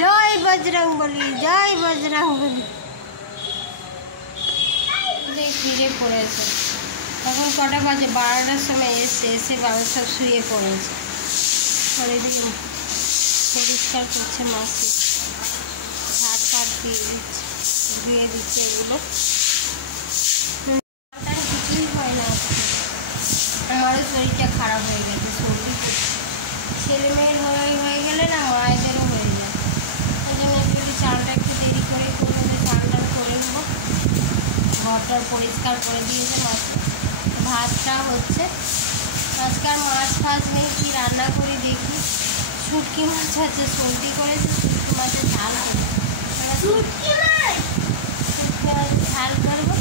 জয় বজরংবলী, জয় বজরংবলী। ফিরে পড়েছে। তখন কটা বাজে? 12টার সময় এসে বাবা সব শুয়ে পড়েছে। পরে দিকে পরিষ্কার করছে মাসি, ঝাঁট ফাট দিয়ে দিচ্ছে, ধুয়ে দিচ্ছে এগুলো। কিছুই হয় না, আমারও শরীরটা খারাপ হয়ে গেছে, সর্দি ছেলে মেয়ের হয়ে গেলে না মায়েদেরও হয়ে যায়। ওই জন্য একটু চালটা একটু দেরি করে চালটা করে নেবো। ঘরটার পরিষ্কার করে দিয়েছে মাছ। ভাতটা হচ্ছে, আজকে আর মাছ ফাছ নেই, কি রান্না করি দেখি। শুটকি মাছ আছে, সর্দি করেছে, শুটকি মাছের ঝাল করবো। শুটকি মাছ ঝাল করবো।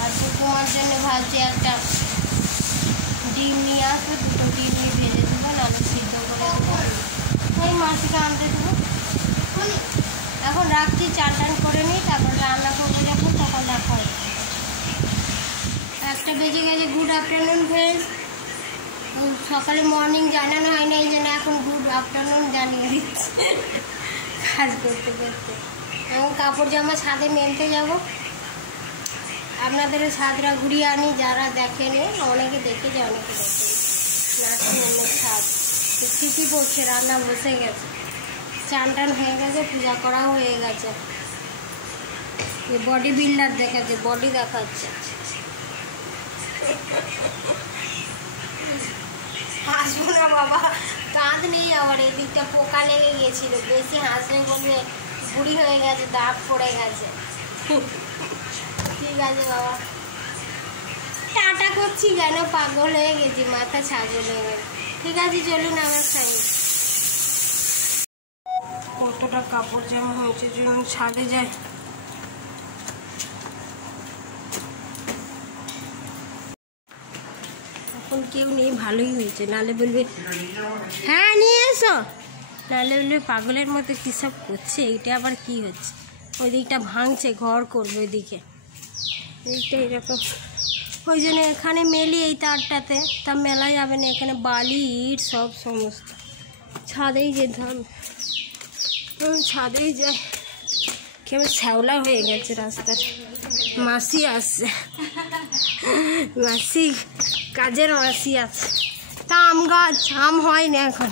আর তোমার জন্য ভাবছি একটা ডিম নিয়ে আসবো, 2টো ডিম নিয়ে ভেজে দেবো, নাহলে সিদ্ধ করে দেবো। ওই মাছটা আনতে দেবো। এখন রাখছি, চান টান করে নিই, তারপর রান্না করবো যখন তখন দেখা হবে। 1টা বেজে গেছে। Good afternoon friends. সকালে মর্নিং জানানো হয় না, এই জন্য এখন গুড আফটারনুন জানিয়ে দিচ্ছি কাজ করতে করতে। এখন কাপড় জামা ছাদে মেলতে যাব। আপনাদের ছাদরা ঘুরিয়ে আনি, যারা দেখেনি, অনেকে দেখেছে অনেকে দেখেনি। নার্সিংহোমের ছাদ স্মৃতি পড়ছে, রান্না বসে গেছে, চান টান হয়ে গেছে, পূজা করাও হয়ে গেছে। বডি বিল্ডার দেখাচ্ছে, বডি দেখাচ্ছে। হাসবো না বাবা, কাঁধ নেই আবার, এদিকটা পোকা লেগে গিয়েছিল, বেশি হাসলে বলবে বুড়ি হয়ে গেছে, দাঁত পড়ে গেছে। ঠিক আছে বাবা, টাটা করছি কেন, পাগল হয়ে গেছি, মাথা ছাগল হয়ে গেছে। ঠিক আছে, চলুন আমার সঙ্গে। কতটা কাপড় জামা হয়েছে, যখন ছাদে যায়। এখন কেউ নেই, ভালোই হয়েছে, নাহলে বলবে হ্যাঁ নিয়ে এসো, নাহলে বলবে পাগলের মতো কী সব করছে, এইটা আবার কি হচ্ছে। ওই দিকটা ভাঙছে, ঘর করবে ওইদিকে, এইটা এরকম। ওই জন্য এখানে মেলি এই তারটাতে, তা মেলা যাবে না, এখানে বালি ইট সব সমস্ত। ছাদেই যেতাম, ছাদেই যায়। কেমন শ্যাওলা হয়ে গেছে রাস্তার। মাসি আসছে, মাসি কাজের মাসি আছে। তা আম গাছ, আম হয় না এখন।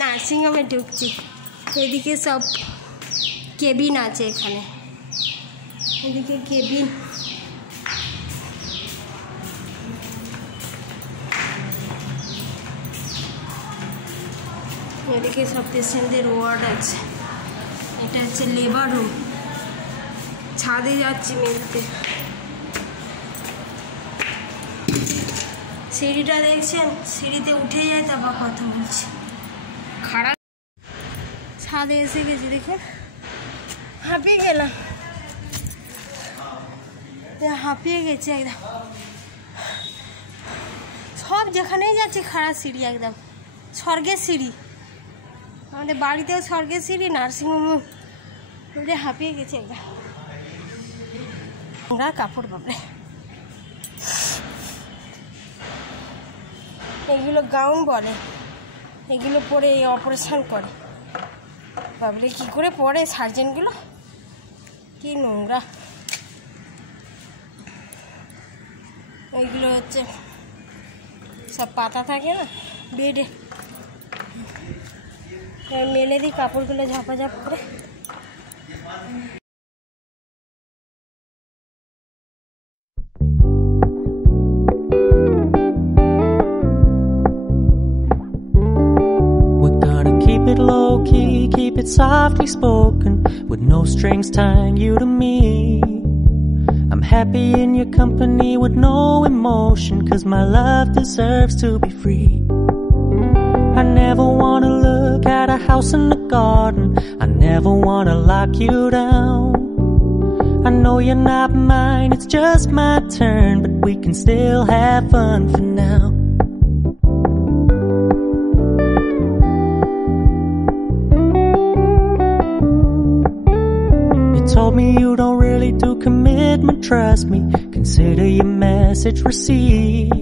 নার্সিংহোমে ঢুকছি, এদিকে সব কেবিন আছে, এখানে এদিকে কেবিন। এদিকে সব পেশেন্টদের ওয়ার্ড আছে। এটা হচ্ছে লেবার রুম। ছাদে যাচ্ছি মেলতে। সিঁড়িটা দেখছেন, সিঁড়িতে উঠে যায়, তারপর কথা বলছি। খারাপ ছাদে এসে গেছি, দেখুন হাঁপিয়ে গেলাম, হাঁপিয়ে গেছে একদম। সব যেখানেই যাচ্ছে খারাপ সিঁড়ি, একদম স্বর্গের সিঁড়ি। আমাদের বাড়িতেও স্বর্গের সিঁড়ি, নার্সিংহোমে হাঁপিয়ে গেছে একদম। আমরা কাপড় বাপরে, এগুলো গাউন বলে, এগুলো পরে এই অপারেশন করে। ভাবলে কী করে পরে সার্জেনগুলো, কি নোংরা। ওইগুলো হচ্ছে সব পাতা থাকে না বেডে, মেলে দিই কাপড়গুলো ঝাপাঝাপ করে। Keep it softly spoken, with no strings tying you to me. I'm happy in your company with no emotion, 'cause my love deserves to be free. I never wanna look at a house in the garden, I never wanna lock you down. I know you're not mine, it's just my turn, but we can still have fun for now. Told me you don't really do commitment, trust me, consider your message received.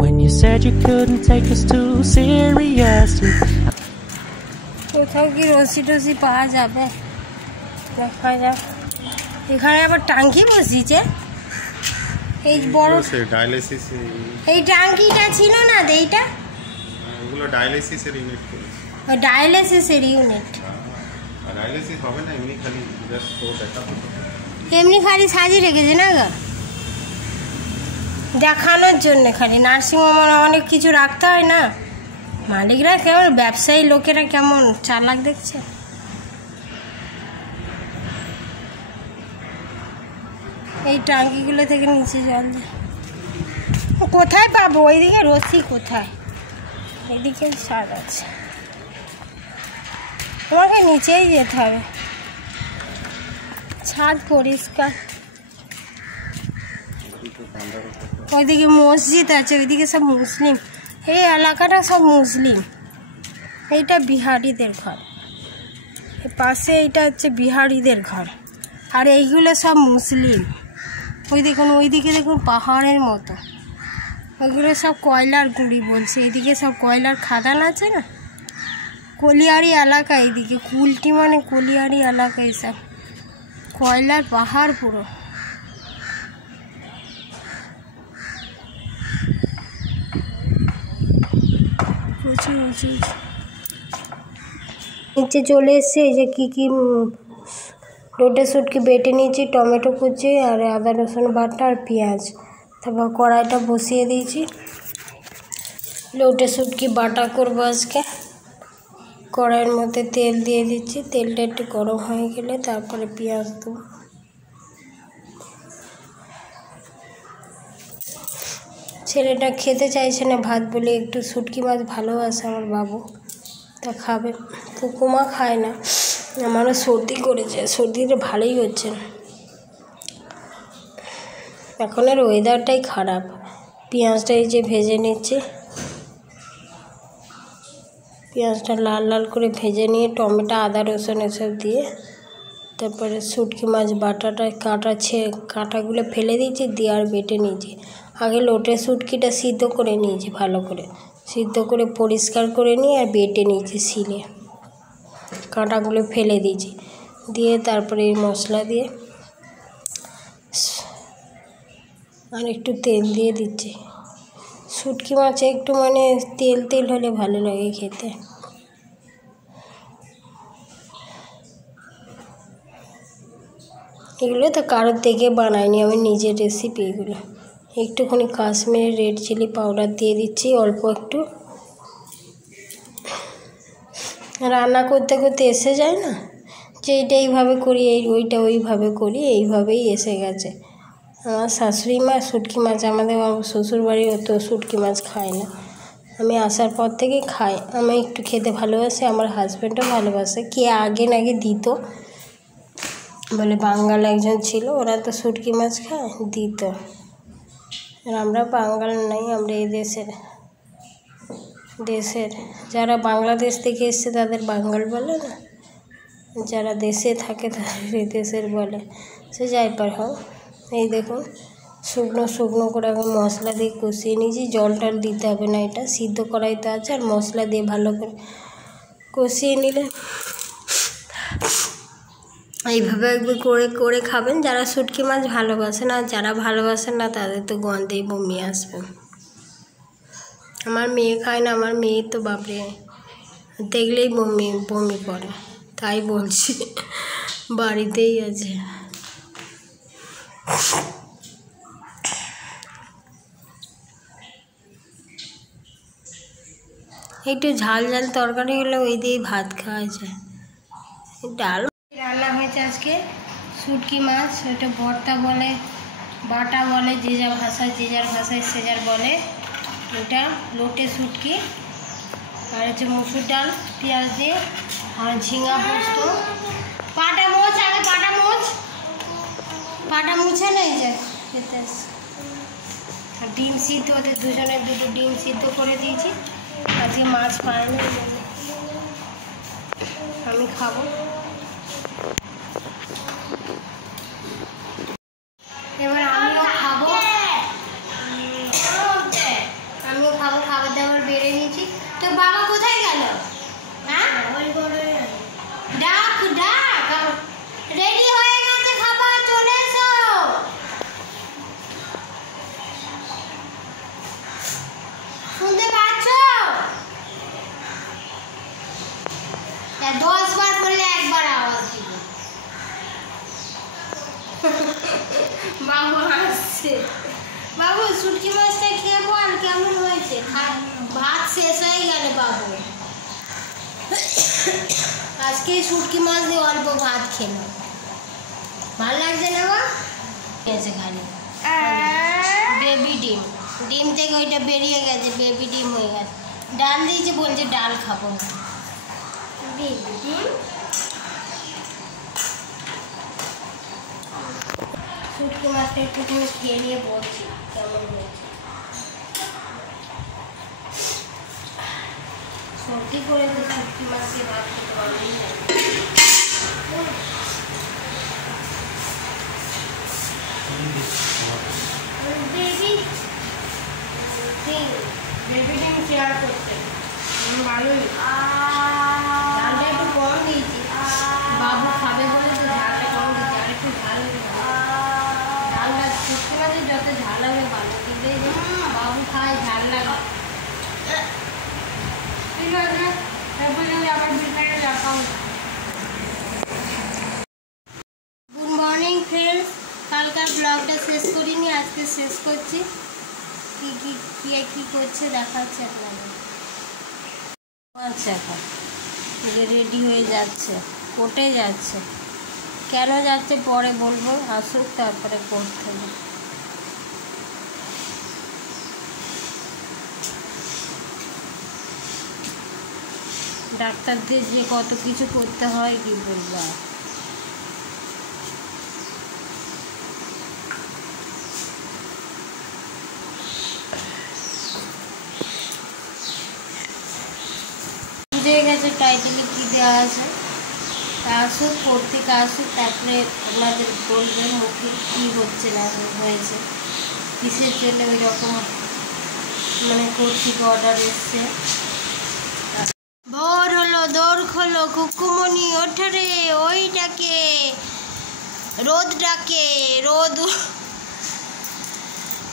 When you said you couldn't take us too seriously. কোথাও কি রসি টসি পাওয়া যাবে দেখা যাক। এখানে আবার টাঙ্কি বসিয়েছে এই বড় ডায়ালিসিস। এই টাঙ্কিটা ছিল না এইটা, এগুলো ডায়ালিসিসের ইউনিট করেছে। ডায়ালিসিসের ইউনিট। ডায়ালিসিস হবে না, এমনি খালি জাস্ট তো দেখা হবে, এমনি খালি সাজিয়ে রেখেছে না গো, দেখানোর জন্য খালি। নার্সিংহোমে অনেক কিছু রাখতে হয় না, মালিকরা কেমন ব্যবসায়ী লোকেরা কেমন চালাক দেখছে। এই টাঙ্কিগুলো থেকে নিচে জল দেয়, কোথায় পাবো? ওইদিকে রসি কোথায়? এদিকে স্বাদ আছে, তোমাকে নিচেই যেতে হবে। ছাদ পরিষ্কার, ওইদিকে মসজিদ আছে, ওইদিকে সব মুসলিম, এই এলাকাটা সব মুসলিম। এইটা বিহারিদের ঘর, পাশে এইটা হচ্ছে বিহারিদের ঘর, আর এইগুলো সব মুসলিম। ওইদিকে দেখুন পাহাড়ের মতো, ওইগুলো সব কয়লার গুঁড়ি বলছে। এইদিকে সব কয়লার খাদান আছে না, কলিয়ারি এলাকা। এইদিকে কুলটি মানে কলিয়ারি এলাকা, এইসব কয়লার পাহাড় পুরো। প্রচুর উঁচু নিচে চলে এসছে। এই যে কী লোটে শুটকি বেটে নিয়েছি, টমেটো কুচি আর আদা রসুন বাটা আর পেঁয়াজ। তারপর কড়াইটা বসিয়ে দিয়েছি, লোটে শুটকি বাটা করবো আজকে। কড়াইয়ের মধ্যে তেল দিয়ে দিচ্ছি, তেলটা একটু গরম হয়ে গেলে তারপরে পেঁয়াজ দেবো। ছেলেটা খেতে চাইছে না ভাত বলে, একটু শুটকি মাছ ভালোবাসে আমার বাবু, তা খাবে। কুকুমা খায় না, আমারও সর্দি করেছে, সর্দিটা ভালোই হচ্ছে না। এখনের ওয়েদারটাই খারাপ। পেঁয়াজটা এই যে ভেজে নিচ্ছি, পেঁয়াজটা লাল লাল করে ভেজে নিয়ে টমেটো আদা রসুন এসব দিয়ে তারপরে শুটকি মাছ বাটাটা কাঁটাগুলো ফেলে দিয়েছি, দিয়ে আর বেটে নিয়েছি। আগে লোটে শুটকিটা সিদ্ধ করে নিয়েছি, ভালো করে সিদ্ধ করে পরিষ্কার করে নিয়ে আর বেটে নিয়েছি শিলে, কাঁটাগুলো ফেলে দিয়েছি। দিয়ে তারপরে এই মশলা দিয়ে আর একটু তেল দিয়ে দিচ্ছি। শুটকি মাছে একটু মানে তেল হলে ভালো লাগে খেতে। এগুলো তো কারোর থেকে বানাইনি, আমি নিজের রেসিপি এগুলো। একটুখানি কাশ্মীরি রেড চিলি পাউডার দিয়ে দিচ্ছি অল্প একটু। রান্না করতে করতে এসে যায় না যে এইটা এইভাবে করি, ওইটা ওইভাবে করি, এইভাবেই এসে গেছে। আমার শাশুড়ি মা শুটকি মাছ, আমাদের শ্বশুরবাড়ি অত শুটকি মাছ খায় না, আমি আসার পর থেকে খাই। আমি একটু খেতে ভালোবাসি, আমার হাজব্যান্ডও ভালোবাসে। কে আগে দিত বলে, বাঙাল একজন ছিল, ওরা তো শুটকি মাছ খায়, দিত। আর আমরা বাঙাল নাই, আমরা এই দেশের যারা বাংলাদেশ থেকে এসছে তাদের বাঙাল বলে না, যারা দেশে থাকে তাদের এই দেশের বলে। সে যাই পার হোক, এই দেখুন শুকনো করে এখন মশলা দিয়ে কষিয়ে নিয়েছি। জল টল দিতে হবে না, এটা সিদ্ধ কড়াইতে আছে। আর মশলা দিয়ে ভালো করে কষিয়ে নিলে এইভাবে একবার করে খাবেন যারা শুটকি মাছ ভালোবাসেন। আর যারা ভালোবাসেন না তাদের তো গন্ধেই বমি আসবে। আমার মেয়ে খায় না, আমার মেয়ে তো বাপরে দেখলেই বমি করে, তাই বলছি, বাড়িতেই আছে। একটু ঝাল তরকারি হলে ওই দিয়েই ভাত খাওয়া যায়। ডাল রান্না হয়েছে আজকে শুটকি মাছ, ওটা ভর্তা বলে, বাটা বলে, যে যার ভাষায় সে যার বলে। ওটা লোটে শুটকি, আর হচ্ছে মুসুর ডাল পেঁয়াজ দিয়ে, আর ঝিঙা পোস্ত, পাটা মুছে নেই যে খেতে। আর ডিম সিদ্ধ, ওদের দুজনের দুটো ডিম সিদ্ধ করে দিয়েছি। আজকে মাছ পাইনি, আমি খাবো। এবার আমিও খাবো, খাবার দাবার বেড়ে নিয়েছি। তো বাবা কোথায় গেল? হ্যাঁ, ওই ঘরে বাবু আসছে। বাবু শুটকি মাছটা খেয়ে বল কেমন হয়েছে। ভাত শেষ হয়ে গেল বাবু, আজকে শুটকি মাছ দিয়ে অল্প ভাত খেলাম, ভালো লাগছে না বা? গেছে খালি বেবি ডিম, ডিম থেকে ওইটা বেরিয়ে গেছে, বেবি ডিম হয়ে গেছে। ডাল দিয়েছে, বলছে ডাল খাবো না। বেবি ডিম শুটকি মাছটা একটুখানি খেয়ে নিয়ে বলছি কেমন হয়েছে। সর্দি করে তো শুটকি মাছ দিয়ে ভাত খেতে পারবেই না। বেবি ডিম শেয়ার করতে ভালোই, ঝালটা একটু কম দিয়েছি, বাবু খাবে বলে তো ঝালটা কম দিয়েছি, আর একটু ঝাল ঝালটা শুটকি মাছের যত ঝাল হবে ভালো, দিলে বাবু খায় ঝাল লাগে। ঠিক আছে, তারপরে আবার বিকেলে দেখা হচ্ছে। গুড মর্নিং ফ্রেন্ডস, কালকার ব্লগটা শেষ করিনি, আজকে শেষ করছি। কি করছে দেখাচ্ছে আপনাদের। আচ্ছা, এখন রেডি হয়ে যাচ্ছে, কোর্টে যাচ্ছে। কেন যাচ্ছে পরে বলবো, আসুক তারপরে কোর্ট থেকে। ডাক্তারদের যে কত কিছু করতে হয় কি বলবো। বুঝে গেছে টাইটেলে কী দেওয়া আছে, আসুক কোর্ট থেকে আসুক, তারপরে আপনাদের বলবেন মুখে কী হচ্ছে না হয়েছে, কিসের জন্য ওই রকম মানে কোর্ট থেকে অর্ডার এসছে। ভোর হলো, দৌড় খোলো, কুকুমনি ওঠে রে, ওই ডাকে রোদ, ডাকে রোদ,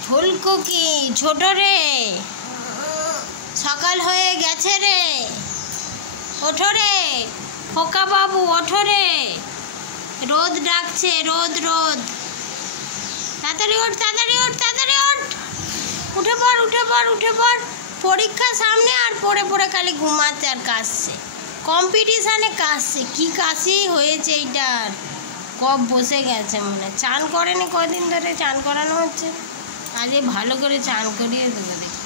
ফুলকুকি ছোট রে, সকাল হয়ে গেছে রে, ওঠো রে খোকা বাবু, ওঠো রে, রোদ ডাকছে, রোদ রোদ, তাড়াতাড়ি ওঠ, তাড়াতাড়ি ওঠ, তাড়াতাড়ি ওঠ, উঠে পড়, উঠে পড়, উঠে পড়। পরীক্ষা সামনে আর পড়ে পড়ে খালি ঘুমাচ্ছে আর কাশছে, কম্পিটিশানে কাশছে। কি কাশি হয়েছে এইটার, কব বসে গেছে মনে। চান করেনি কদিন ধরে, চান করানো হচ্ছে, আজকে ভালো করে চান করিয়ে দেবো দেখি।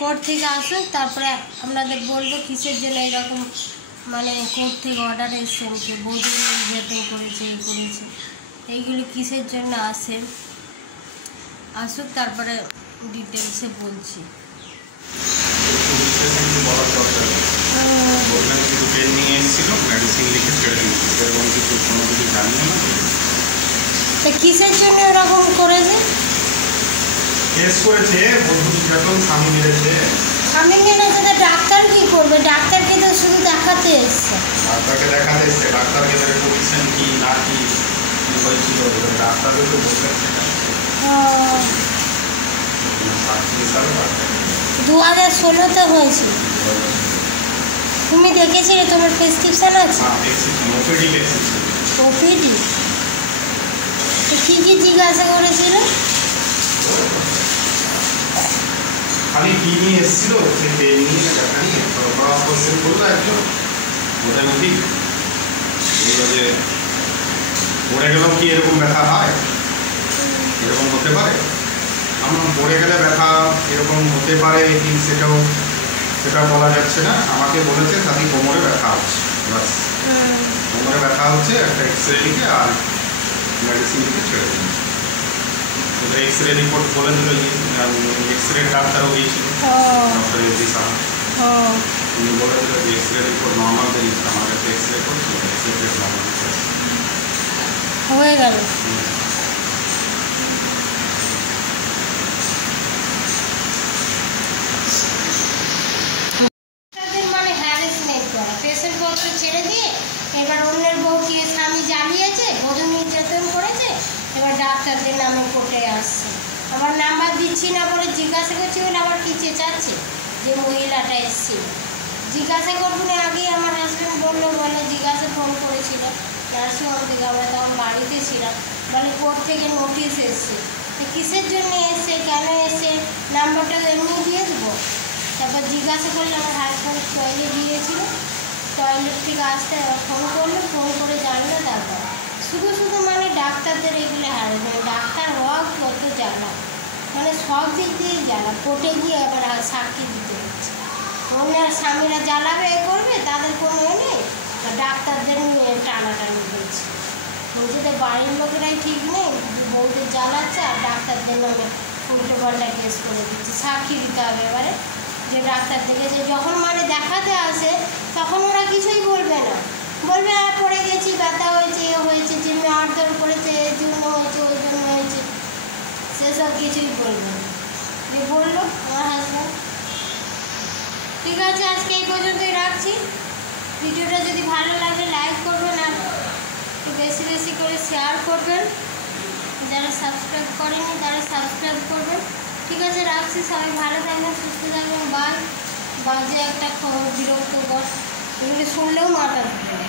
কোর্ট থেকে আসুক, তারপরে আপনাদের বলবো কিসের জন্য এরকম মানে কোর্ট থেকে অর্ডার এসছে, বৌদি নির্যাতন করেছে, এই করেছে, এইগুলি কিসের জন্য আসে, আসুক তারপরে ডিটেলসে বলছি। কিসের জন্য এরকম করেছে? কেস করেছে, বন্ধু নির্যাতন, স্বামী মেরেছে। আমি কেন সেটা ডাক্তার কি করবে? ডাক্তারকে তো শুধু দেখাতে এসছে। ডাক্তারকে দেখাতে এসছে, ডাক্তারকে এবারে পজিশন কি না কি হয়েছিল ডাক্তারকে তো বলবেন সেটা। সাক্ষী হিসাবে ডাক্তার 2016-তে হয়েছিল। তুমি দেখেছিলে? তোমার প্রেসক্রিপশন আছে? ওপিডি লেখছিল। ওপিডি কি কি জিজ্ঞাসা করেছিল? খালি কি নিয়ে এসেছিল সে পেন নিয়ে দেখা নিয়ে পড়া কোশ্চেন করলো একজন মোটামুটি বললো যে পড়ে গেলেও কি এরকম ব্যথা হয়, এরকম হতে পারে। আমার পড়ে গেলে ব্যথা এরকম হতে পারে কি সেটা বলা যাচ্ছে না। আমাকে বলেছে খালি কোমরে ব্যথা হচ্ছে, বাস কোমরে ব্যথা হচ্ছে, একটা এক্সরে লিখে আর মেডিসিন লিখে ছেড়ে দিন। ওদের এক্সরে রিপোর্ট বলে দিল, এক্সরে ডাক্তারও গিয়েছিল ডক্টর এসডি সাহা, উনি বলে দিল যে এক্সরে রিপোর্ট নর্মাল বেরিয়েছে। আমার কাছে এক্সরে করছিল, এক্সরে রিপোর্ট নর্মাল হয়ে গেল। মানে হ্যারাসমেন্ট করা, পেশেন্ট পত্র ছেড়ে দিয়ে এবার অন্যের বউকে স্বামী জ্বালিয়েছে, বধূ নির্যাতন করেছে, এবার ডাক্তারদের নামে কোর্টে আসছে। আবার নাম্বার দিচ্ছি না বলে জিজ্ঞাসা করছি বলে আবার কি চেঁচাচ্ছে যে মহিলাটা এসেছিল। জিজ্ঞাসা করবো না আগেই আমার হাজব্যান্ড বলে জিজ্ঞাসা ফোন করেছিল নার্সিংহোম থেকে, আমরা তখন বাড়িতে ছিলাম, মানে কোর্ট থেকে নোটিশ এসছে। তো কিসের জন্য এসছে, কেন এসছে, নাম্বারটা এমনি দিয়ে দেবো? তারপর জিজ্ঞাসা করলে আমার হাজব্যান্ড টয়লেট গিয়েছিল, টয়লেট থেকে আসতে ফোন করলো, ফোন করে জানলো। তারপর শুধু মানে ডাক্তারদের এগুলো হ্যারাসমেন্ট, ডাক্তার হওয়া কত জ্বালা, মানে সব দিক দিয়ে জ্বালা। কোর্টে গিয়ে আবার সাক্ষী দিতে হচ্ছে, ওনার স্বামীরা জ্বালাবে এ করবে, তাদের কোনো এ নেই, ডাক্তারদের নিয়ে টানাটানি করছে। নিজেদের বাড়ির লোকেরাই ঠিক নেই, বউদের জ্বালাচ্ছে আর ডাক্তারদের নামে উল্টো পাল্টা কেস করে দিচ্ছে। সাক্ষী দিতে হবে এবারে যে ডাক্তার দেখেছে। যখন মানে দেখাতে আসে তখন ওরা কিছুই বলবে না, বলবে হ্যাঁ পড়ে গেছি, ব্যথা হয়েছে, এ হয়েছে, যে মারধর করেছে, এর জন্য হয়েছে, ওই জন্য হয়েছে, সেসব কিছুই বলবে না। যে বললো আমার হাজব্যান্ড। ঠিক আছে, আজকে এই পর্যন্তই রাখছি। ভিডিওটা যদি ভালো লাগে লাইক করবেন আর একটু বেশি বেশি করে শেয়ার করবেন। যারা সাবস্ক্রাইব করেনি তারা সাবস্ক্রাইব করবেন। ঠিক আছে, রাখছি। সবাই ভালো থাকবেন, সুস্থ থাকবেন। বাই। বাজে একটা খবর, বিরক্তকর, এগুলো শুনলেও মাথা ধরে।